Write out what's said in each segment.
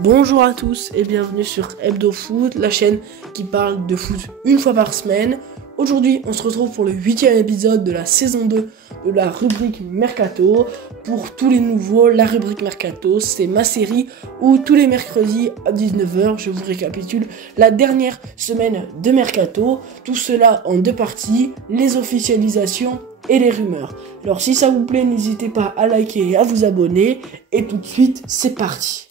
Bonjour à tous et bienvenue sur Hebdo Foot, la chaîne qui parle de foot une fois par semaine. Aujourd'hui, on se retrouve pour le 8e épisode de la saison 2 de la rubrique Mercato. Pour tous les nouveaux, la rubrique Mercato, c'est ma série où tous les mercredis à 19h, je vous récapitule la dernière semaine de Mercato. Tout cela en deux parties, les officialisations et les rumeurs. Alors si ça vous plaît, n'hésitez pas à liker et à vous abonner. Et tout de suite, c'est parti.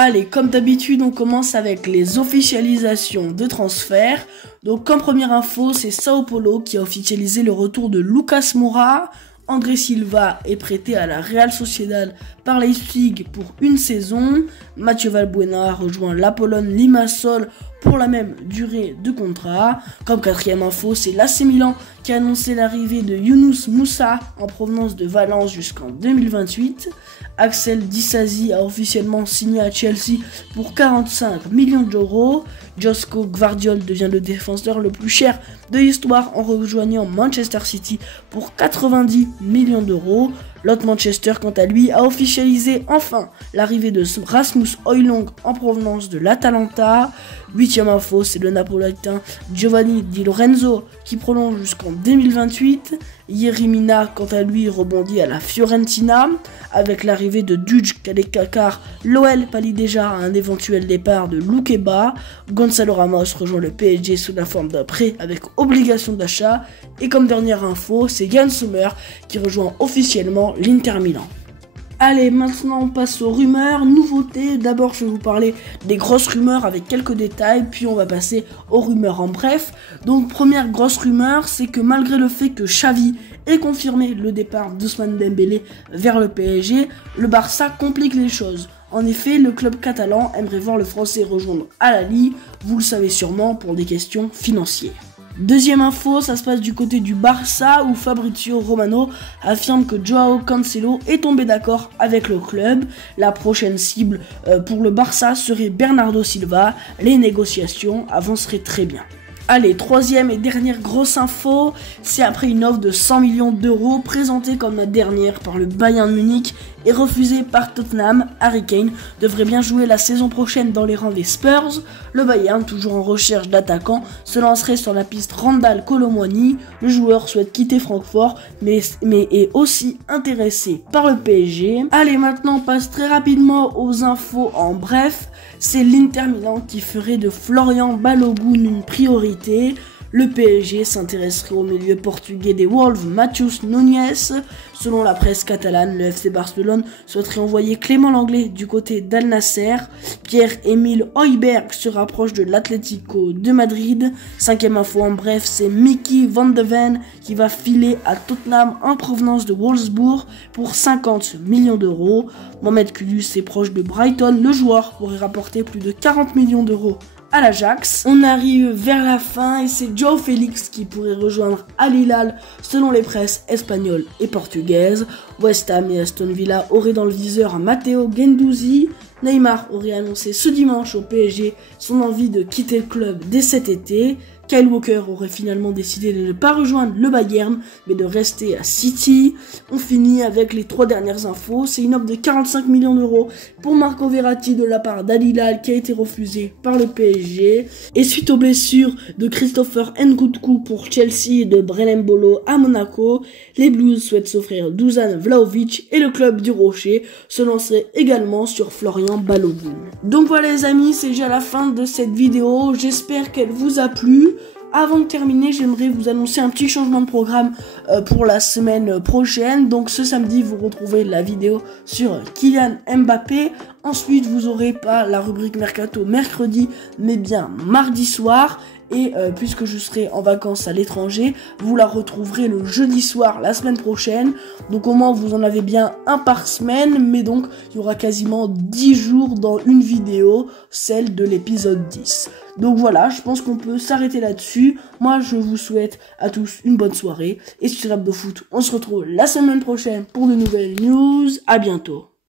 Allez, comme d'habitude, on commence avec les officialisations de transfert. Donc, comme première info, c'est Sao Paulo qui a officialisé le retour de Lucas Moura. André Silva est prêté à la Real Sociedad par Leipzig pour une saison. Mathieu Valbuena rejoint l'Apollon Limassol pour la même durée de contrat. Comme quatrième info, c'est l'AC Milan qui a annoncé l'arrivée de Younous Moussa en provenance de Valence jusqu'en 2028. Axel Disasi a officiellement signé à Chelsea pour 45 millions d'euros. Josko Gvardiol devient le défenseur le plus cher de l'histoire en rejoignant Manchester City pour 90 millions d'euros. L'autre Manchester, quant à lui, a officialisé enfin l'arrivée de Rasmus Højlund en provenance de l'Atalanta. Huitième info, c'est le Napolitain Giovanni Di Lorenzo qui prolonge jusqu'en 2028. Yerry Mina, quant à lui, rebondit à la Fiorentina. Avec l'arrivée de Dujk Kalekakar, l'OL pallie déjà à un éventuel départ de Loukeba. Gonzalo Ramos rejoint le PSG sous la forme d'un prêt avec obligation d'achat. Et comme dernière info, c'est Yann Sommer qui rejoint officiellement l'Inter Milan. Allez, maintenant on passe aux rumeurs, nouveautés. D'abord, je vais vous parler des grosses rumeurs avec quelques détails, puis on va passer aux rumeurs en bref. Donc, première grosse rumeur, c'est que malgré le fait que Xavi ait confirmé le départ d'Ousmane Dembélé vers le PSG, le Barça complique les choses. En effet, le club catalan aimerait voir le Français rejoindre Al Ahly, vous le savez sûrement, pour des questions financières. Deuxième info, ça se passe du côté du Barça où Fabrizio Romano affirme que Joao Cancelo est tombé d'accord avec le club. La prochaine cible pour le Barça serait Bernardo Silva. Les négociations avanceraient très bien. Allez, troisième et dernière grosse info, c'est après une offre de 100 millions d'euros présentée comme la dernière par le Bayern Munich et refusée par Tottenham. Harry Kane devrait bien jouer la saison prochaine dans les rangs des Spurs. Le Bayern, toujours en recherche d'attaquants, se lancerait sur la piste Randal Kolo Muani. Le joueur souhaite quitter Francfort, mais est aussi intéressé par le PSG. Allez, maintenant on passe très rapidement aux infos en bref. C'est l'Inter Milan qui ferait de Florian Balogun une priorité. Le PSG s'intéresserait au milieu portugais des Wolves, Matheus Nunes. Selon la presse catalane, le FC Barcelone souhaiterait envoyer Clément Lenglet du côté d'Al Nasser. Pierre-Emile Højbjerg se rapproche de l'Atlético de Madrid. Cinquième info en bref, c'est Mickey Van de Ven qui va filer à Tottenham en provenance de Wolfsburg pour 50 millions d'euros. Mohamed Kudus est proche de Brighton. Le joueur pourrait rapporter plus de 40 millions d'euros à l'Ajax. On arrive vers la fin et c'est João Félix qui pourrait rejoindre Al Hilal selon les presses espagnoles et portugaises. West Ham et Aston Villa auraient dans le viseur Matteo Guendouzi. Neymar aurait annoncé ce dimanche au PSG son envie de quitter le club dès cet été. Kyle Walker aurait finalement décidé de ne pas rejoindre le Bayern, mais de rester à City. On finit avec les trois dernières infos. C'est une offre de 45 millions d'euros pour Marco Verratti de la part d'Al Hilal qui a été refusée par le PSG. Et suite aux blessures de Christopher Nkunku pour Chelsea et de Brelem Bolo à Monaco, les Blues souhaitent s'offrir Dusan Vlahovic et le club du Rocher se lancerait également sur Florian Balogun. Donc voilà les amis, c'est déjà la fin de cette vidéo. J'espère qu'elle vous a plu. Avant de terminer, j'aimerais vous annoncer un petit changement de programme pour la semaine prochaine. Donc ce samedi, vous retrouvez la vidéo sur Kylian Mbappé. Ensuite, vous aurez pas la rubrique Mercato mercredi, mais bien mardi soir. Et puisque je serai en vacances à l'étranger, vous la retrouverez le jeudi soir la semaine prochaine. Donc au moins vous en avez bien un par semaine, mais donc il y aura quasiment 10 jours dans une vidéo, celle de l'épisode 10. Donc voilà, je pense qu'on peut s'arrêter là-dessus. Moi je vous souhaite à tous une bonne soirée. Et sur Hebdo Foot, on se retrouve la semaine prochaine pour de nouvelles news. À bientôt.